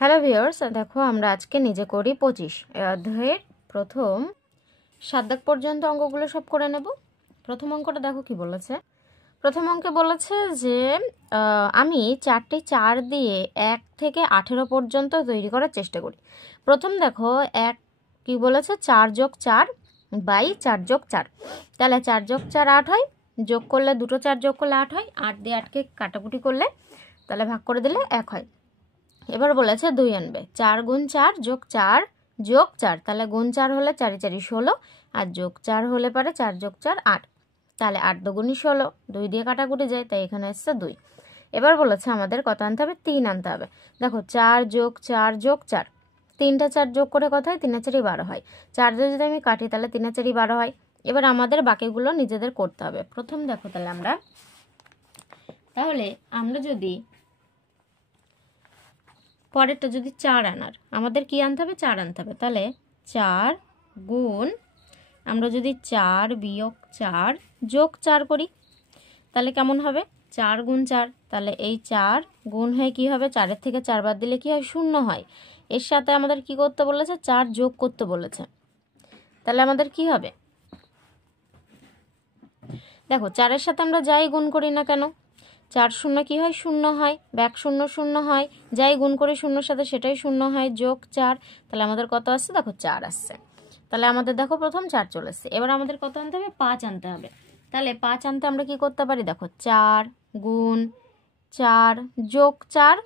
Hello viewers, দেখো আমরা আজকে নিজে করি 25 এই অধ্যায়ের প্রথম 7 দাগ পর্যন্ত অঙ্কগুলো সব করে নেব। প্রথম অঙ্কটা দেখো কি বলেছে। প্রথম অঙ্কে বলেছে যে আমি 4টি 4 দিয়ে 1 থেকে 18 পর্যন্ত তৈরি করার চেষ্টা করি। প্রথম দেখো এক কি বলেছে 4 যোগ 4 বাই 4 যোগ 4, তাহলে 4 যোগ 4 8 হয়, যোগ করলে দুটো 4 যোগ করলে 8 হয়, 8 দিয়ে 8কে কাটাকুটি করলে তাহলে ভাগ করে দিলে 1 হয়। এবার বলেছে 2 আনবে, 4 গুণ 4 যোগ 4 যোগ 4, তাহলে গুণ 4 হলে 4 4 16, আর যোগ 4 হলে পারে 4 যোগ 4 8, তাহলে 8 দুগুণই 16, 2 দিয়ে কাটাকুটি যায়, তাই এখানে এসছে 2। এবার বলেছে আমাদের কত আনতে হবে, 3 আনতে হবে। দেখো 4 যোগ 4 যোগ 4, 3টা 4 যোগ করে কত হয়, 3 4 12 হয়। 4 দিয়ে যদি আমি কাটি তাহলে 3 4 12 হয়। এবার আমাদের বাকিগুলো নিজেদের করতে হবে। প্রথম দেখো তাহলে আমরা যদি পরেরটা যদি 4 আনার, আমাদের কি আনতে হবে, 4 আনতে হবে। তাহলে 4 গুণ, আমরা যদি 4 বিয়োগ 4 যোগ 4 করি তাহলে কেমন হবে, 4 গুণ 4, তাহলে এই 4 গুণ হয়ে কি হবে, 4-এর থেকে 4 বাদ দিলে কি হয়, 0 হয়। এর সাথে আমাদের কি করতে বলেছে, 4 যোগ করতে বলেছে, তাহলে আমাদের কি হবে, দেখো 4-এর সাথে আমরা যাই গুণ করি না কেন, 4 শূন্য কি হয়, 0 হয়, ব্যাক 0 0 হয়, যাই গুণ করে 0-এর সাথে সেটাই 0 হয়, যোগ 4, তাহলে আমাদের কত আসছে, দেখো 4 আসছে। তাহলে আমাদের দেখো প্রথম 4 চলে এসছে। এবার আমাদের কত আনতে হবে, 5 আনতে হবে। তাহলে 5 আনতে আমরা কি করতে পারি, দেখো 4 গুণ 4 যোগ 4,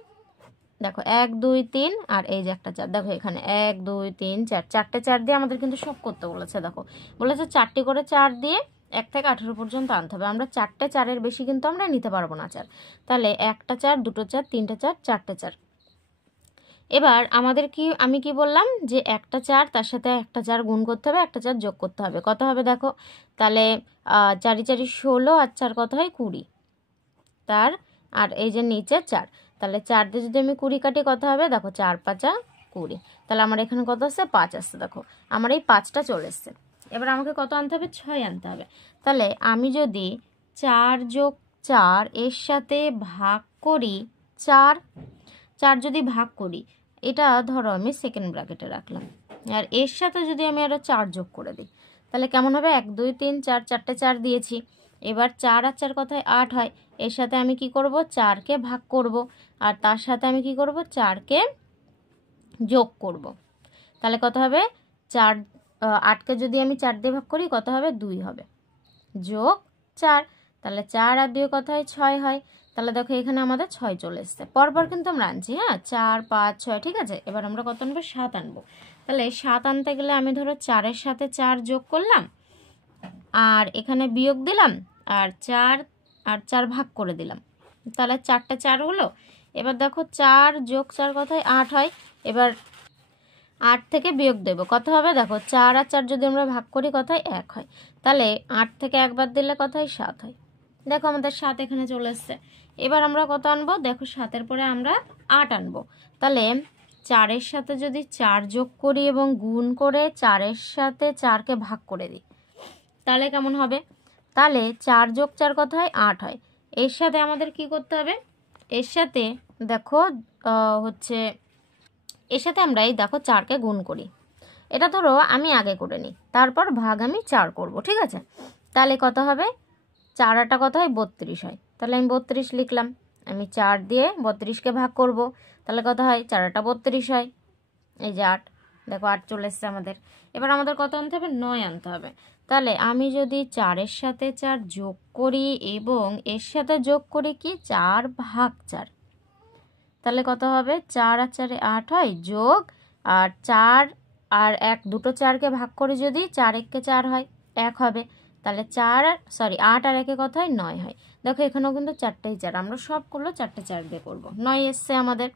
দেখো 1 2 3 আর এই যে একটা 4, দেখো এখানে 1 2 3 4, 4টে 4 দিয়ে আমাদের কিন্তু সব করতে বলেছে। দেখো বলেছে 4টি করে 4 দিয়ে 1 থেকে 18 পর্যন্ত আনতে হবে। আমরা 4টে 4-এর বেশি কিন্তু আমরা নিতে পারবো না 4, তাহলে একটা 4 দুটো 4 তিনটে 4 4টে 4। এবার আমাদের আমি কি বললাম যে একটা 4 তার সাথে একটা 4 গুণ করতে হবে, একটা 4 যোগ করতে হবে, কত হবে দেখো, তাহলে 4 4 16 আর 4 কত হয় 20, তার আর এই যে নিচে 4, তাহলে 4 দিয়ে যদি আমি 20 কাটি কত হবে, দেখো 4 5 20, তাহলে আমার এখানে কত আসছে, 5 আসছে। দেখো আমার এই 5টা চলে এসছে। এবার আমাকে কত আনতে হবে, 6 আনতে হবে। তাহলে আমি যদি 4 যোগ 4 এর সাথে ভাগ করি 4, 4 যদি ভাগ করি, এটা ধরো আমি সেকেন্ড ব্র্যাকেটে রাখলাম, আর এর সাথে যদি আমি আরও 4 যোগ করে দিই তাহলে কেমন হবে, 1 2 3 4, 4টে 4 দিয়েছি। এবার 4 আর 4 কথায় 8 হয়, এর সাথে আমি কি করব, 4কে ভাগ করব, আর তার সাথে আমি কি করব, 4কে যোগ করব, তাহলে কত হবে, 4 8কে যদি আমি 4 দিয়ে ভাগ করি কত হবে, 2 হবে, যোগ 4, তাহলে 4 আর 2 কত হয়, 6 হয়। তাহলে দেখো এখানে আমাদের 6 চলে এসছে। পরপর কিন্তু আমরা আনছি, হ্যাঁ 4 5 6, ঠিক আছে। এবার আমরা কত আনবো, 7 আনবো। তাহলে 7 আনতে গেলে আমি ধরো 4-এর সাথে 4 যোগ করলাম, আর এখানে বিয়োগ দিলাম, আর 4 আর 4 ভাগ করে দিলাম, তাহলে 4টে 4 হলো। এবার দেখো 4 যোগ 4 কত হয়, 8 হয়। এবার 8 থেকে বিয়োগ দেব, কত হবে, দেখো 4 আর 4 যদি আমরা ভাগ করি কত হয়, 1 হয়। তাহলে 8 থেকে 1 বাদ দিলে কত হয়, 7 হয়। দেখো আমাদের 7 এখানে চলে এসছে। এবার আমরা কত আনবো, দেখো 7-এর পরে আমরা 8 আনবো। তাহলে 4-এর সাথে যদি 4 যোগ করি এবং গুণ করে 4-এর সাথে 4কে ভাগ করে দিই তাহলে কেমন হবে, তাহলে 4 যোগ 4 কত হয়, 8 হয়। এর সাথে আমাদের কি করতে হবে, এর সাথে দেখো এর সাথে আমরা এই দেখো 4কে গুণ করি, এটা ধরো আমি আগে করে নিই, তারপর ভাগ আমি 4 করব, ঠিক আছে। তাহলে কত হবে, 4 আটা কত হয়, 32 হয়। তাহলে আমি 32 লিখলাম, আমি 4 দিয়ে 32কে ভাগ করব, তাহলে কত হয়, 4 আটা 32 হয়, এই যে 8, দেখো 8 চলে এসছে আমাদের। এবার আমাদের কত আনতে হবে, 9 আনতে হবে। তাহলে আমি যদি 4-এর সাথে 4 যোগ করি এবং এর সাথে যোগ করি কি 4 ভাগ 4, তাহলে কত হবে, 4 আর 4 8 হয়, যোগ আর 4 আর 1 দুটো 4কে ভাগ করে যদি 4 1 4 হয়, 1 হবে। তাহলে 8 আর 1 কত হয়, 9 হয়। দেখো এখানেও কিন্তু 4টেই 4, আমরা সবগুলো 4টে 4 দিয়ে করবো, 9 এসছে আমাদের।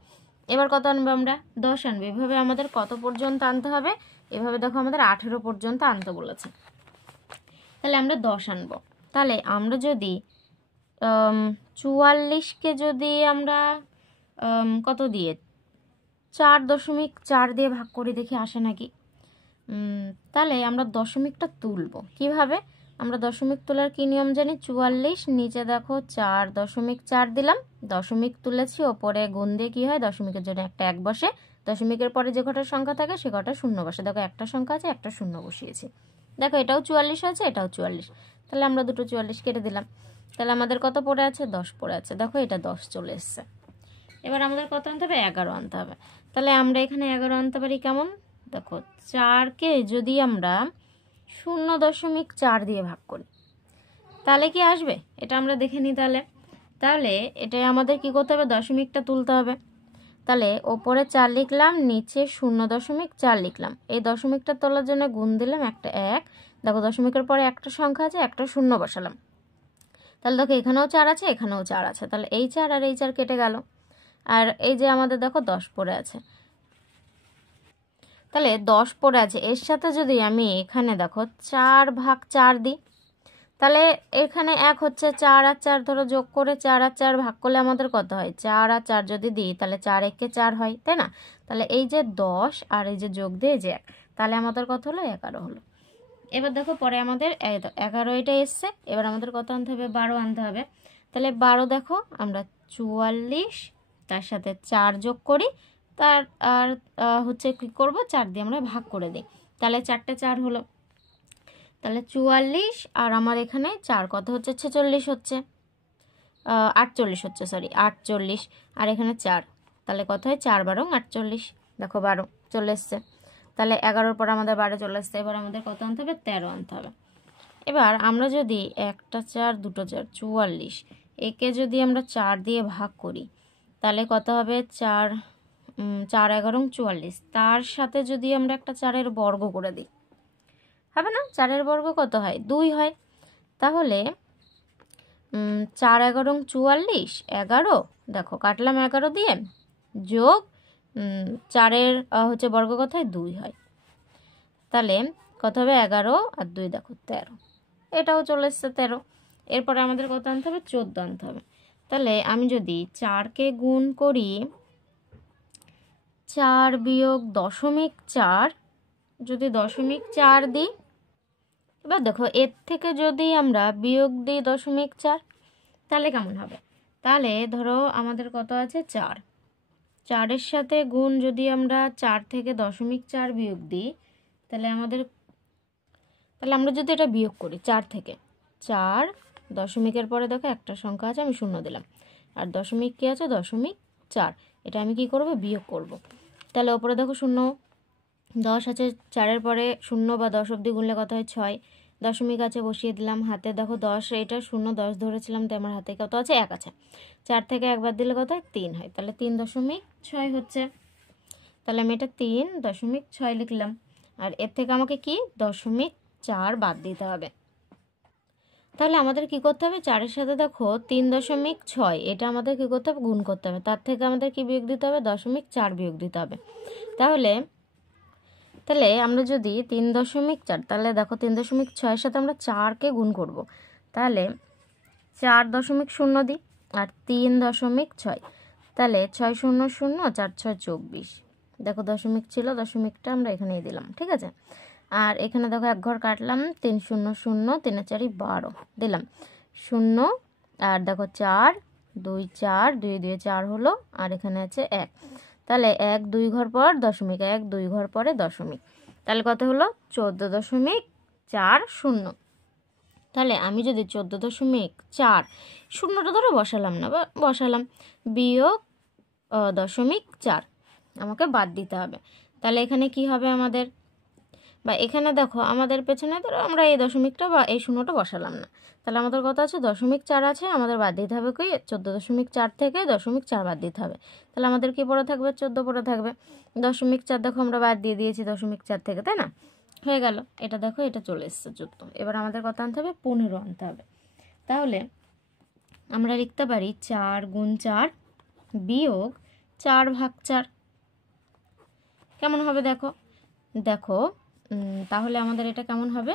এবার কত আনবো, আমরা 10 আনবো। এভাবে আমাদের কত পর্যন্ত আনতে হবে, এভাবে দেখো আমাদের 18 পর্যন্ত আনতে বলেছে। তাহলে আমরা 10 আনবো। তাহলে আমরা যদি 44কে যদি আমরা কত দিয়ে 4.4 দিয়ে ভাগ করে দেখি আসে নাকি। তাহলে আমরা দশমিকটা তুলব কিভাবে, আমরা দশমিক তোলার কি নিয়ম জানি? 44, নিচে দেখো 4.4 দিলাম, দশমিক তুলেছি, ওপরে গুণ দিয়ে কি হয়, দশমিকের জন্য একটা 1 বসে, দশমিকের পরে যে কটা সংখ্যা থাকে সে কটা শূন্য বসে। দেখো একটা সংখ্যা আছে, একটা শূন্য বসিয়েছি। দেখো এটাও 44 আছে, এটাও 44, তাহলে আমরা দুটো 44 কেটে দিলাম। তাহলে আমাদের কত পড়ে আছে? 10 পড়ে আছে। দেখো এটা 10 চলে এসছে। এবার আমাদের কত আনতে হবে? 11 আনতে হবে। তাহলে আমরা এখানে 11 আনতে পারি কেমন? দেখো 4কে যদি আমরা 0.4 দিয়ে ভাগ করি তাহলে কি আসবে? এটা আমরা দেখে নিই। তাহলে এটা আমাদের কি করতে হবে? দশমিকটা তুলতে হবে। তাহলে ওপরে 4 লিখলাম, নিচে 0.4 লিখলাম। এই দশমিকটা তোলার জন্য গুণ দিলাম একটা 1। দেখো দশমিকের পরে একটা সংখ্যা আছে, একটা শূন্য বসালাম। তাহলে দেখো এখানেও 4 আছে, এখানেও 4 আছে, তাহলে এই 4 আর এই 4 কেটে গেল। আর এই যে আমাদের দেখো 10 পড়ে আছে, তাহলে 10 পড়ে আছে, এর সাথে যদি আমি এখানে দেখো 4/4 দিই, তাহলে এখানে 1 হচ্ছে, 4 আর 4 ধরো যোগ করে 4 আর 4 ভাগ করলে আমাদের কত হয়? 4 আর 4 যদি দিই তাহলে 4 একে 4 হয়, তাই না? তাহলে এই যে 10 আর এই যে যোগ দিয়ে যে 1, তাহলে আমাদের কত হলো? 11 হলো। এবার দেখো পরে আমাদের 11 এটা এসছে। এবার আমাদের কত আনতে হবে? 12 আনতে হবে। তাহলে 12 দেখো আমরা 44, তার সাথে 4 যোগ করি, তার আর হচ্ছে কি করব? 4 দিয়ে আমরা ভাগ করে দিই, তাহলে 4টে 4 হলো। তাহলে 44 আর আমার এখানে 4 কত হচ্ছে? 46 হচ্ছে, 48 হচ্ছে, সরি 48, আর এখানে 4, তাহলে কত হয়? 4×12 48। দেখো 12 চলে এসছে। তাহলে 11-র পর আমাদের 12 চলে আসছে। এবার আমাদের কত আনতে হবে? 13 আনতে হবে। এবার আমরা যদি একটা 4 দুটো 4 44, একে যদি আমরা 4 দিয়ে ভাগ করি তাহলে কত হবে? 4 11 44, তার সাথে যদি আমরা একটা 4-এর বর্গ করে দিই, হবে না? 4-এর বর্গ কত হয়? 2 হয়। তাহলে 4 11 44, 11 দেখো কাটলাম 11 দিয়ে, যোগ 4-এর হচ্ছে বর্গ কত হয়? 2 হয়। তাহলে কত হবে? 11 আর 2 দেখো 13, এটাও চলে এসছে 13। এরপরে আমাদের কত আনতে হবে? 14 আনতে হবে। তাহলে আমি যদি 4কে গুণ করি 4 বিয়োগ 0.4, যদি 0.4 দিই, এবার দেখো এর থেকে যদি আমরা বিয়োগ দিই 0.4 তাহলে কেমন হবে? তাহলে ধরো আমাদের কত আছে? 4, 4-এর সাথে গুণ যদি আমরা 4 থেকে 0.4 বিয়োগ দিই তাহলে আমরা যদি এটা বিয়োগ করি 4 থেকে, 4 দশমিকের পরে দেখো একটা সংখ্যা আছে, আমি 0 দিলাম, আর দশমিক কি আছে? 0.4, এটা আমি কি করব? বিয়োগ করব। তাহলে ওপরে দেখো 0, 10 আছে, 4-এর পরে 0 বা 10 অবধি গুনলে কত হয়? 6, দশমিক আছে বসিয়ে দিলাম, হাতে দেখো 10, এটা 0 10 ধরেছিলাম, তো আমার হাতে কত আছে? 1 আছে। 4 থেকে 1 বাদ দিলে কত হয়? 3 হয়, তাহলে 3.6 হচ্ছে। তাহলে আমি এটা 3.6 লিখলাম, আর এর থেকে আমাকে কি 0.4 বাদ দিতে হবে। তাহলে আমাদের কি করতে হবে? 4-এর সাথে দেখো 3.6, এটা আমাদের কি করতে হবে? গুণ করতে হবে, তার থেকে আমাদের কি বিয়োগ দিতে হবে? 0.4 বিয়োগ দিতে হবে। তাহলে আমরা যদি 3.4, তাহলে দেখো 3.6-এর সাথে আমরা 4কে গুণ করব, তাহলে 4.0 দিই আর 3.6, তাহলে 6 0 0, 4 6 24, দেখো দশমিক ছিল, দশমিকটা আমরা এখানেই দিলাম, ঠিক আছে। আর এখানে দেখো 1 ঘর কাটলাম, 3 0 0, 3 4 12 দিলাম 0, আর দেখো 4 2 4, 2 2 4 হলো, আর এখানে আছে 1, তাহলে 1 2 ঘর পর দশমিক, 1 2 ঘর পরে দশমিক, তাহলে কত হলো? 14.40। তাহলে আমি যদি 14.4, শূন্যটা ধরো বসালাম না, বা বসালাম, বিয়োগ 0.4 আমাকে বাদ দিতে হবে। তাহলে এখানে কি হবে আমাদের? বা এখানে দেখো আমাদের পেছনে ধরো আমরা এই দশমিকটা বা এই শূন্যটা বসালাম না, তাহলে আমাদের কত আছে? 0.4 আছে, আমাদের বাদ দিতে হবে কি? 14.4 থেকে 0.4 বাদ দিতে হবে। তাহলে আমাদের কি পড়ে থাকবে? 14 পড়ে থাকবে। 0.4 দেখো আমরা বাদ দিয়ে দিয়েছি 0.4 থেকে, তাই না? হয়ে গেল। এটা দেখো এটা চলে এসছে 14। এবার আমাদের কত আনতে হবে? 15 আনতে হবে। তাহলে আমরা লিখতে পারি 4 গুণ 4 বিয়োগ 4/4। কেমন হবে দেখো? তাহলে আমাদের এটা কেমন হবে?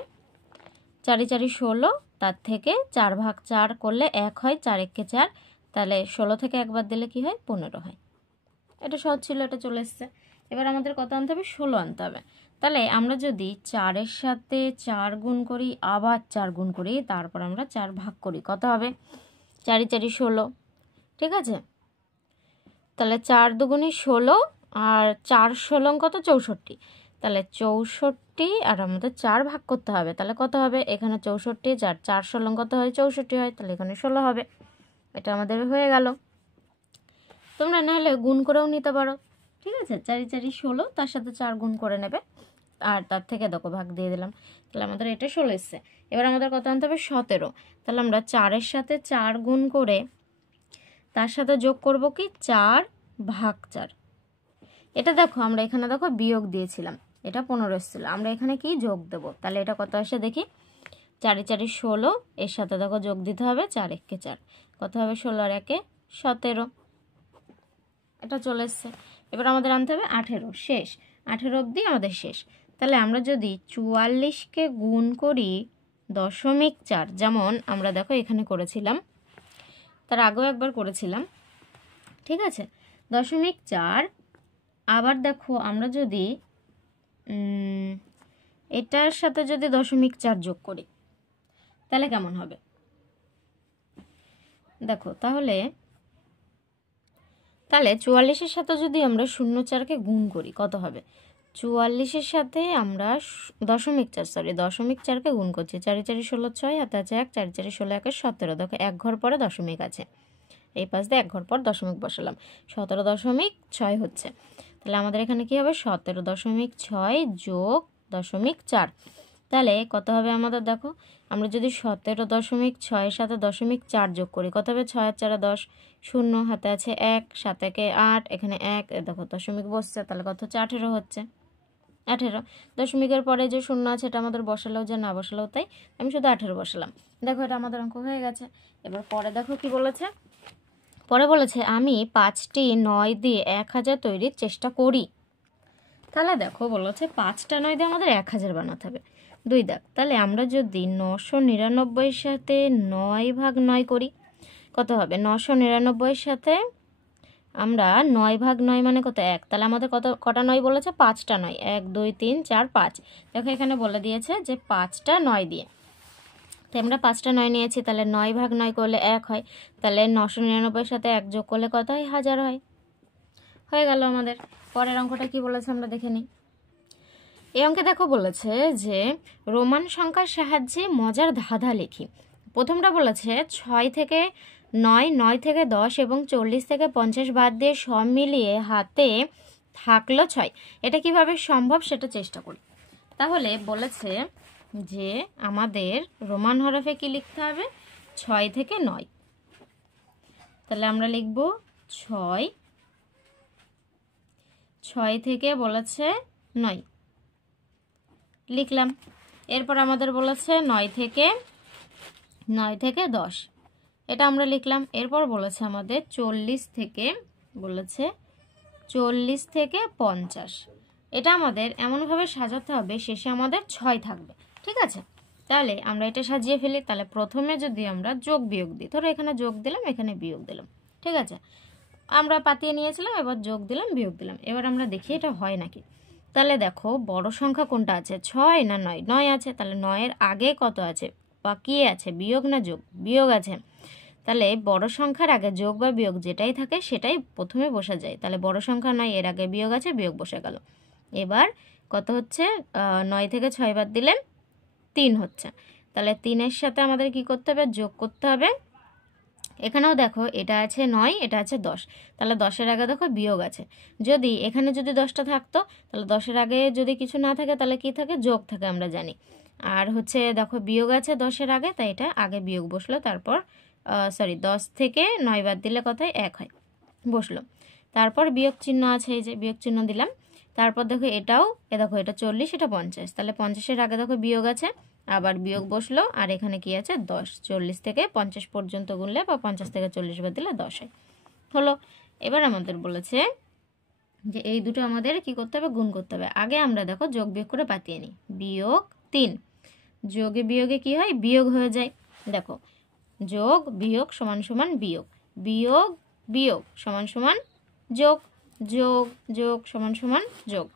4 4 16, তার থেকে 4/4 করলে 1 হয়, 4 1 4, তাহলে 16 থেকে 1 বাদ দিলে কি হয়? 15 হয়। এটা সহজ ছিল, এটা চলে এসছে। এবার আমাদের কত আনতে হবে? 16 আনতে হবে। তাহলে আমরা যদি 4-এর সাথে 4 গুণ করি, আবার 4 গুণ করি, তারপর আমরা 4 ভাগ করি, কত হবে? 4 4 16, ঠিক আছে। তাহলে 4 দুগুণে 16, আর 4 16 কত? 64। তাহলে 64, আর আমাদের 4 ভাগ করতে হবে, তাহলে কত হবে? এখানে 64, 4 4 16 কত হয়? 64 হয়, তাহলে এখানে 16 হবে। এটা আমাদের হয়ে গেল। তোমরা নাহলে গুণ করেও নিতে পারো, ঠিক আছে। 4 4 16, তার সাথে 4 গুণ করে নেবে, আর তার থেকে দেখো ভাগ দিয়ে দিলাম, তাহলে আমাদের এটা 16 এসছে। এবার আমাদের কত আনতে হবে? 17। তাহলে আমরা 4-এর সাথে 4 গুণ করে তার সাথে যোগ করব কি? 4 ভাগ 4। এটা দেখো আমরা এখানে দেখো বিয়োগ দিয়েছিলাম, এটা 15 এসেছিল, আমরা এখানে কি যোগ দেব? তাহলে এটা কত আসে দেখি? 4 4 16, এর সাথে দেখো যোগ দিতে হবে 4 1 4, কত হবে? 16 আর 1 17। এটা চলে এসছে। এবার আমাদের আনতে হবে 18, শেষ 18 অবধি আমাদের শেষ। তাহলে আমরা যদি 44কে গুণ করি 0.4, যেমন আমরা দেখো এখানে করেছিলাম, তার আগেও একবার করেছিলাম, ঠিক আছে। 0.4, আবার দেখো আমরা যদি এটার সাথে যদি 0.4 যোগ করি, তাহলে কেমন হবে দেখো। তাহলে 44-এর সাথে যদি আমরা 0.4কে গুণ করি, কত হবে? 44-এর সাথে আমরা 0.4কে গুণ করছি, 4 4 16 6, হাতে আছে 1, 4 4 16 1 17। দেখো এক ঘর পরে দশমিক আছে, এই পাশ দিয়ে এক ঘর পর দশমিক বসালাম, 17.6 হচ্ছে। তাহলে আমাদের এখানে কি হবে? 17.6 যোগ 0.4, তাহলে কত হবে আমাদের? দেখো আমরা যদি 17.6-এর সাথে 0.4 যোগ করি, কত হবে? 6 আর 4 10, 0, হাতে আছে 1, 7 1 8, এখানে 1, দেখো দশমিক বসছে, তাহলে কত হচ্ছে? 18 হচ্ছে। 18 দশমিকের পরে যে 0 আছে এটা আমাদের বসালেও যা, না বসালেও তাই, আমি শুধু 18 বসালাম। দেখো এটা আমাদের অঙ্ক হয়ে গেছে। এবার পরে দেখো কি বলেছে। পরে বলেছে আমি 5টি 9 দিয়ে 1000 তৈরির চেষ্টা করি। তাহলে দেখো বলেছে 5টা 9 দিয়ে আমাদের 1000 বানাতে হবে। 2 দাগ। তাহলে আমরা যদি 999-এর সাথে 9 ভাগ 9 করি, কত হবে? 999-এর সাথে আমরা 9 ভাগ 9 মানে কত? 1। তাহলে আমাদের কটা 9 বলেছে? 5টা 9, 1 2 3 4 5। দেখো এখানে বলে দিয়েছে যে 5টা 9 দিয়ে, তাই আমরা 5টা 9 নিয়েছি, তাহলে 9 ভাগ 9 করলে 1 হয়, তাহলে 999-এর সাথে 1 যোগ করলে কত হয়? 1000 হয়। হয়ে গেল আমাদের। পরের অঙ্কটা কি বলেছে আমরা দেখে নিই। এই অঙ্কে দেখো বলেছে যে রোমান সংখ্যার সাহায্যে মজার ধাঁধা লিখি। প্রথমটা বলেছে 6 থেকে 9, 9 থেকে 10 এবং 40 থেকে 50 বাদ দিয়ে সব মিলিয়ে হাতে থাকলো 6। এটা কিভাবে সম্ভব সেটা চেষ্টা করি। তাহলে বলেছে যে আমাদের রোমান হরফে কি লিখতে হবে? 6 থেকে 9। তাহলে আমরা লিখব 6 থেকে বলেছে 9, লিখলাম। এরপর আমাদের বলেছে 9 থেকে 10, এটা আমরা লিখলাম। এরপর বলেছে আমাদের 40 থেকে 50, এটা আমাদের এমনভাবে সাজাতে হবে শেষে আমাদের 6 থাকবে, ঠিক আছে। তাহলে আমরা এটা সাজিয়ে ফেলি। তাহলে প্রথমে যদি আমরা যোগ বিয়োগ দিই, ধরো এখানে যোগ দিলাম, এখানে বিয়োগ দিলাম, ঠিক আছে। আমরা পাতিয়ে নিয়েছিলাম, এবার যোগ দিলাম বিয়োগ দিলাম, এবার আমরা দেখি এটা হয় নাকি। তাহলে দেখো বড় সংখ্যা কোনটা আছে? 6 না 9? 9 আছে, তাহলে 9-এর আগে কত আছে? বা কি আছে? বিয়োগ না যোগ? বিয়োগ আছে। তাহলে বড় সংখ্যার আগে যোগ বা বিয়োগ যেটাই থাকে সেটাই প্রথমে বসে যায়। তাহলে বড় সংখ্যা 9, এর আগে বিয়োগ আছে, বিয়োগ বসে গেল। এবার কত হচ্ছে? 9 থেকে 6 বাদ দিলে 3 হচ্ছে। তাহলে 3-এর সাথে আমাদের কি করতে হবে? যোগ করতে হবে। এখানেও দেখো এটা আছে 9, এটা আছে 10, তাহলে 10-এর আগে দেখো বিয়োগ আছে। যদি এখানে যদি 10টা থাকতো, তাহলে 10-এর আগে যদি কিছু না থাকে তাহলে কি থাকে? যোগ থাকে, আমরা জানি। আর হচ্ছে দেখো বিয়োগ আছে 10-এর আগে, তাই এটা আগে বিয়োগ বসলো, তারপর 10 থেকে 9 বাদ দিলে কত হয়? 1 হয়, বসলো। তারপর বিয়োগ চিহ্ন আছে, এই যে বিয়োগ চিহ্ন দিলাম। তারপর দেখো এটাও, দেখো এটা 40, এটা 50, তাহলে 50-এর আগে দেখো বিয়োগ আছে, আবার বিয়োগ বসলো, আর এখানে কি আছে? 10। 40 থেকে 50 পর্যন্ত গুনলে বা 50 থেকে 40 বাদ দিলে 10 হয়, হলো। এবার আমাদের বলেছে যে এই দুটো আমাদের কি করতে হবে? গুণ করতে হবে। আগে আমরা দেখো যোগ বিয়োগ করে পাতিয়ে নিই। বিয়োগ 3, যোগে বিয়োগে কি হয়? বিয়োগ হয়ে যায়। দেখো যোগ বিয়োগ সমান সমান বিয়োগ, বিয়োগ বিয়োগ সমান সমান যোগ, যোগ যোগ সমান সমান যোগ।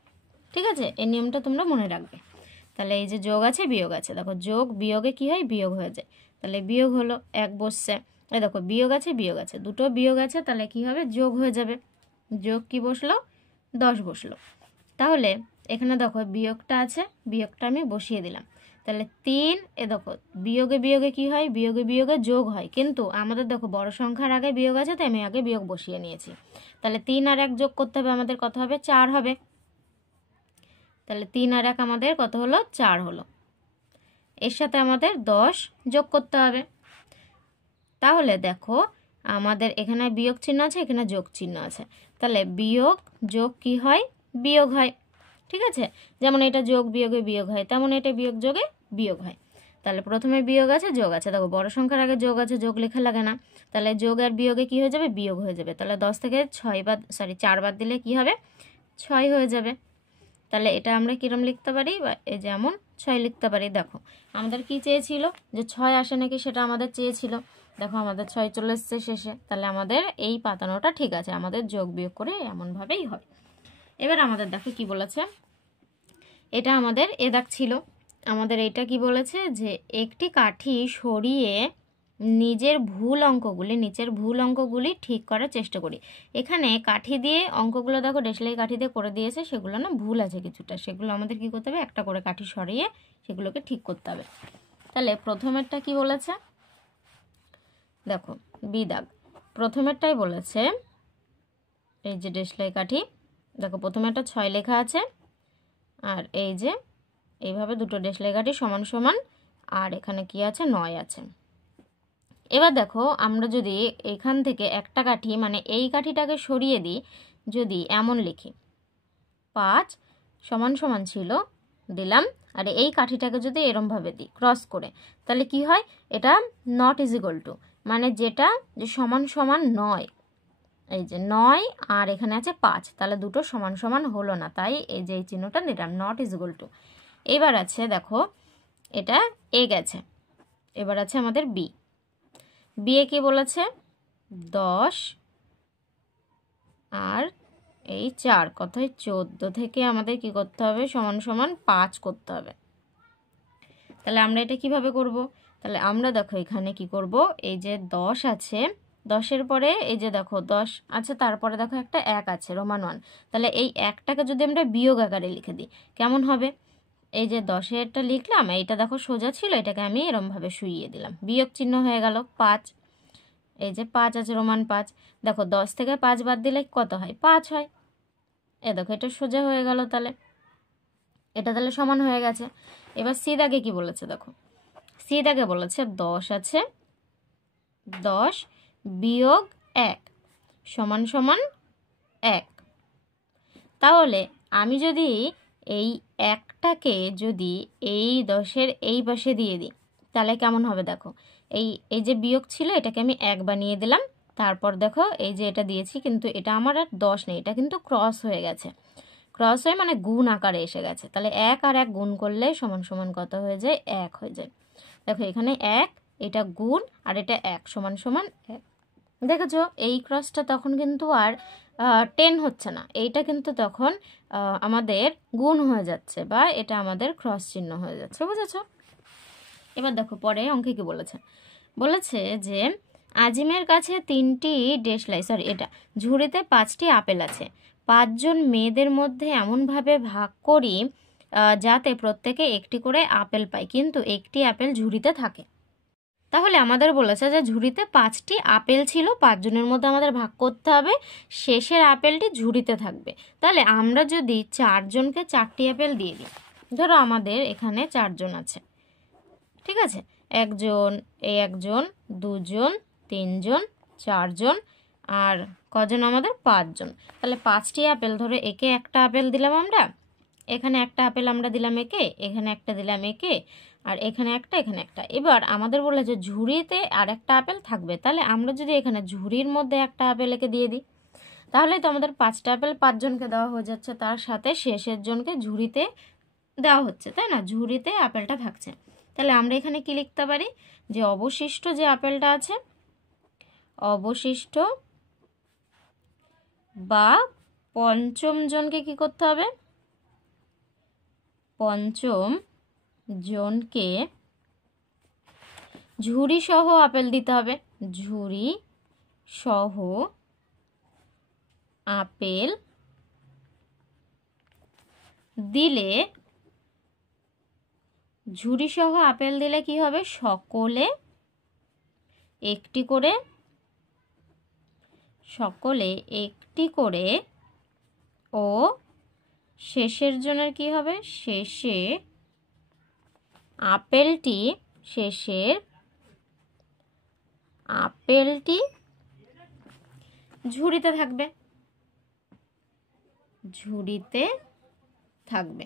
ঠিক আছে, এই নিয়মটা তোমরা মনে রাখবে। তাহলে এই যে যোগ আছে বিয়োগ আছে, দেখো যোগ বিয়োগে কি হয়, বিয়োগ হয়ে যায়। তাহলে বিয়োগ হলো, এক বসছে। এই দেখো বিয়োগ আছে, দুটো বিয়োগ আছে, তাহলে কি হবে, যোগ হয়ে যাবে। যোগ কি বসলো, 10 বসলো। তাহলে এখানে দেখো বিয়োগটা আছে, বিয়োগটা আমি বসিয়ে দিলাম। তাহলে 3, এ দেখো বিয়োগে বিয়োগে কি হয়, বিয়োগে বিয়োগে যোগ হয়, কিন্তু আমাদের দেখো বড় সংখ্যার আগে বিয়োগ আছে, তাই আমি আগে বিয়োগ বসিয়ে নিয়েছি। তাহলে 3 আর 1 যোগ করতে হবে, আমাদের কত হবে, 4 হবে। তাহলে 3 আর 1 আমাদের কত হলো, 4 হলো। এর সাথে আমাদের 10 যোগ করতে হবে। তাহলে দেখো আমাদের এখানে বিয়োগ চিহ্ন আছে, এখানে যোগ চিহ্ন আছে, তাহলে বিয়োগ যোগ কি হয়, বিয়োগ হয়। ঠিক আছে, যেমন এটা যোগ বিয়োগে বিয়োগ হয়, তেমন এটা বিয়োগ যোগে বিয়োগ হয়। তাহলে প্রথমে বিয়োগ আছে যোগ আছে, দেখো বড় সংখ্যার আগে যোগ আছে, যোগ লেখা লাগে না। তাহলে যোগ আর বিয়োগে কি হয়ে যাবে, বিয়োগ হয়ে যাবে। তাহলে 10 থেকে 4 বাদ দিলে কি হবে, 6 হয়ে যাবে। তাহলে এটা আমরা কিরম লিখতে পারি, বা এই যেমন 6 লিখতে পারি। দেখো আমাদের কি চেয়েছিল, যে 6 আসে নাকি সেটা আমাদের চেয়েছিল। দেখো আমাদের 6 চলে এসছে শেষে, তাহলে আমাদের এই পাতানোটা ঠিক আছে, আমাদের যোগ বিয়োগ করে এমনভাবেই হয়। এবার আমাদের দেখো কি বলেছে, এটা আমাদের এ দাগ ছিল, আমাদের এটা কি বলেছে, যে একটি কাঠি সরিয়ে নিচের ভুল অঙ্কগুলি ঠিক করার চেষ্টা করি। এখানে কাঠি দিয়ে অঙ্কগুলো দেখো দেশলাই কাঠি দিয়ে করে দিয়েছে, সেগুলো না ভুল আছে কিছুটা, সেগুলো আমাদের কি করতে হবে, একটা করে কাঠি সরিয়ে সেগুলোকে ঠিক করতে হবে। তাহলে প্রথমেরটা কি বলেছে, দেখো বি দাগ, প্রথমেরটাই বলেছে, এই যে দেশলাই কাঠি, দেখো প্রথমেরটা 6 লেখা আছে, আর এই যে এইভাবে দুটো দেশলাই কাঠি সমান সমান, আর এখানে কি আছে, 9 আছে। এবার দেখো আমরা যদি এখান থেকে একটা কাঠি, মানে এই কাঠিটাকে সরিয়ে দিই, যদি এমন লিখি 5 সমান সমান ছিল দিলাম, আর এই কাঠিটাকে যদি এরমভাবে দিই ক্রস করে, তাহলে কি হয়, এটা নট ইজ ইকুয়াল টু, মানে যেটা যে সমান সমান নয়, এই যে 9 আর এখানে আছে 5, তাহলে দুটো সমান সমান হলো না, তাই এই যে এই চিহ্নটা নিলাম, নট ইজ ইকুয়াল টু। এবার আছে দেখো এটা এ গেছে, এবার আছে আমাদের বি। বিয়ে কি বলেছে, 10 আর এই 4 কত হয়, 14 থেকে আমাদের কি করতে হবে, সমান সমান 5 করতে হবে। তাহলে আমরা এটা কিভাবে করব, তাহলে আমরা দেখো এখানে কি করব, এই যে 10 আছে, 10-এর পরে এই যে দেখো 10 আছে, তারপরে দেখো একটা 1 আছে, রোমান 1, তাহলে এই 1টাকে যদি আমরা বিয়োগ আকারে লিখে দিই কেমন হবে, এই যে 10-এরটা লিখলাম, এইটা দেখো সোজা ছিল, এটাকে আমি এরমভাবে শুইয়ে দিলাম, বিয়োগ চিহ্ন হয়ে গেল 5, এই যে 5 আছে, রোমান 5, দেখো 10 থেকে 5 বাদ দিলে কত হয়, 5 হয়। এ দেখো এটা সোজা হয়ে গেল, তাহলে এটা তাহলে সমান হয়ে গেছে। এবার সি দাগে কি বলেছে, দেখো সি দাগে বলেছে 10 আছে, 10 বিয়োগ 1 সমান সমান 1। তাহলে আমি যদি এই 1টাকে যদি এই 10-এর এই পাশে দিয়ে দিই, তাহলে কেমন হবে, দেখো এই যে বিয়োগ ছিল, এটাকে আমি 1 বানিয়ে দিলাম, তারপর দেখো এই যে এটা দিয়েছি, কিন্তু এটা আমার আর 10 নেই, এটা কিন্তু ক্রস হয়ে গেছে, ক্রস হয়ে মানে গুণ আকারে এসে গেছে। তাহলে 1 আর 1 গুণ করলে সমান সমান কত হয়ে যায়, 1 হয়ে যায়। দেখো এখানে 1, এটা গুণ, আর এটা 1 সমান সমান 1। দেখেছো এই ক্রসটা তখন কিন্তু আর 10 হচ্ছে না, এইটা কিন্তু তখন আমাদের গুণ হয়ে যাচ্ছে, বা এটা আমাদের ক্রস চিহ্ন হয়ে যাচ্ছে, বুঝেছো। এবার দেখো পরে অঙ্কে কি বলেছে, বলেছে যে আজিমের কাছে 3টি দেশলাই, এটা ঝুড়িতে 5টি আপেল আছে, 5 জন মেয়েদের মধ্যে এমনভাবে ভাগ করি যাতে প্রত্যেকে একটি করে আপেল পায়, কিন্তু একটি আপেল ঝুড়িতে থাকে। তাহলে আমাদের বলেছে যে ঝুড়িতে 5টি আপেল ছিল, 5 জনের মধ্যে আমাদের ভাগ করতে হবে, শেষের আপেলটি ঝুড়িতে থাকবে। তাহলে আমরা যদি 4 জনকে 4টি আপেল দিয়ে দিই, ধরো আমাদের এখানে 4 জন আছে, ঠিক আছে, একজন, এই একজন, 2 জন, 3 জন, 4 জন, আর কজন আমাদের 5 জন। তাহলে 5টি আপেল, ধরে একে একটা আপেল দিলাম আমরা, এখানে একটা আপেল আমরা দিলাম একে, এখানে একটা দিলাম একে, আর এখানে একটা, এখানে একটা। এবার আমাদের বলে যে ঝুড়িতে আর একটা আপেল থাকবে, তাহলে আমরা যদি এখানে ঝুড়ির মধ্যে একটা আপেল একে দিয়ে দিই, তাহলে তো আমাদের 5টা আপেল 5 জনকে দেওয়া হয়ে যাচ্ছে, তার সাথে শেষের জনকে ঝুড়িতে দেওয়া হচ্ছে, তাই না, ঝুড়িতে আপেলটা থাকছে। তাহলে আমরা এখানে কি লিখতে পারি, যে অবশিষ্ট যে আপেলটা আছে, অবশিষ্ট বা পঞ্চম জনকে কি করতে হবে? পঞ্চম জনকে ঝুড়ি সহ আপেল দিতে হবে। ঝুড়ি সহ আপেল দিলে, ঝুড়ি সহ আপেল দিলে কি হবে? সকলে একটি করে ও শেষের জনের কি হবে? শেষের আপেলটি ঝুড়িতে থাকবে।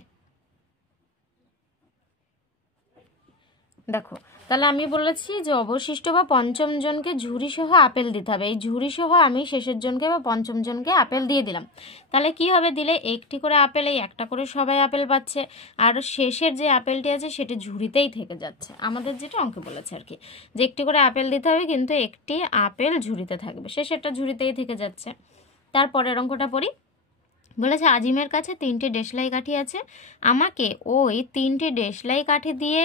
দেখো, তাহলে আমি বলেছি যে অবশিষ্ট বা পঞ্চম জনকে ঝুড়ি সহ আপেল দিতে হবে। এই ঝুড়ি সহ আমি শেষের জনকে বা পঞ্চম জনকে আপেল দিয়ে দিলাম। তাহলে কি হবে? দিলে একটি করে আপেল, এই একটা করে সবাই আপেল পাচ্ছে, আর শেষের যে আপেলটি আছে সেটি ঝুড়িতেই থেকে যাচ্ছে। আমাদের যেটা অঙ্কে বলেছে আর কি, যে একটি করে আপেল দিতে হবে কিন্তু একটি আপেল ঝুড়িতে থাকবে, শেষেরটা ঝুড়িতেই থেকে যাচ্ছে। তারপরের অঙ্কটা পড়ি। বলেছে আজিমের কাছে 3টে দেশলাই কাঠি আছে, আমাকে ওই 3টে দেশলাই কাঠি দিয়ে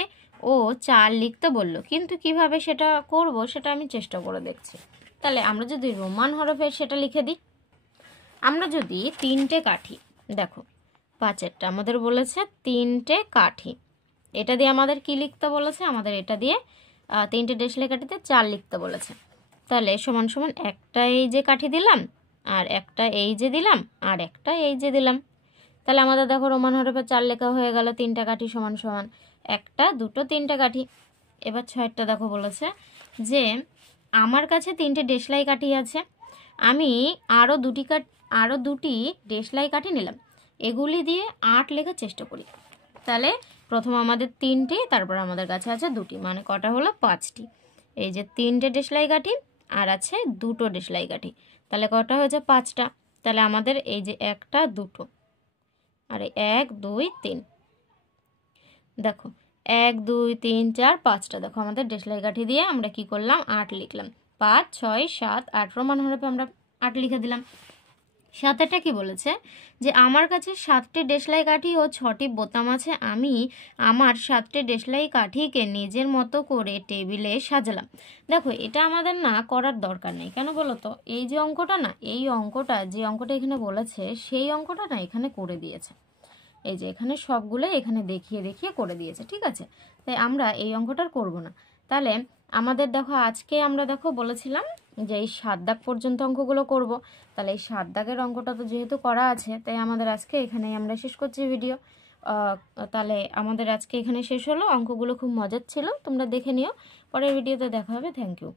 ও 4 লিখতে বলল, কিন্তু কিভাবে সেটা করব সেটা আমি চেষ্টা করে দেখছি। তাহলে আমরা যদি রোমান হরফে সেটা লিখে দিই। আমরা যদি 3টে কাঠি, দেখো 5এরটা আমাদের বলেছে 3টে কাঠি, এটা দিয়ে আমাদের কি লিখতে বলেছে? আমাদের এটা দিয়ে 3টে দেশলাই কাঠিতে 4 লিখতে বলেছে। তাহলে সমান সমান একটা এই যে কাঠি দিলাম, আর একটা এই যে দিলাম, আর একটা এই যে দিলাম। তাহলে আমাদের দেখো রোমান হরফে 4 লেখা হয়ে গেল। 3টা কাঠি সমান সমান একটা, দুটো, 3টে কাঠি। এবার 6টা দেখো বলেছে যে আমার কাছে 3টে দেশলাই কাঠি আছে, আমি আরও দুটি দেশলাই কাঠি নিলাম, এগুলি দিয়ে 8 লেখার চেষ্টা করি। তাহলে প্রথম আমাদের 3টি, তারপর আমাদের কাছে আছে 2টি, মানে কটা হলো? 5টি। এই যে 3টে দেশলাই কাঠি আর আছে 2টো দেশলাই কাঠি, তাহলে কটা হয়েছে? 5টা। তাহলে আমাদের এই যে একটা, দুটো, আর 1 2 3, দেখো 1 2 3 4 5টা। দেখো আমাদের দেশলাই কাঠি দিয়ে আমরা কি করলাম? 8 লিখলাম। 5 6 7 8 রোমান হরফে আমরা 8 লিখে দিলাম। 7টা কি বলেছে? যে আমার কাছে 7টি দেশলাই কাঠি ও 6টি বোতাম আছে, আমি আমার 7টি দেশলাই কাঠিকে নিজের মতো করে টেবিলে সাজালাম। দেখো এটা আমাদের না করার দরকার নেই, কেন বলো তো? এই যে অঙ্কটা না, এই অঙ্কটা যে অঙ্কটা এখানে বলেছে সেই অঙ্কটা না এখানে করে দিয়েছে। এই যে এখানে সবগুলো এখানে দেখিয়ে দেখিয়ে করে দিয়েছে, ঠিক আছে? তাই আমরা এই অঙ্কটার করব না। তাহলে আমাদের দেখো আজকে আমরা দেখো বলেছিলাম যে এই 7 দাগ পর্যন্ত অঙ্কগুলো করব। তাহলে এই 7 দাগের অঙ্কটা তো যেহেতু করা আছে, তাই আমাদের আজকে এখানেই আমরা শেষ করছি ভিডিও। তাহলে আমাদের আজকে এখানে শেষ হলো। অঙ্কগুলো খুব মজার ছিল, তোমরা দেখে নিও। পরের ভিডিওতে দেখা হবে। Thank you.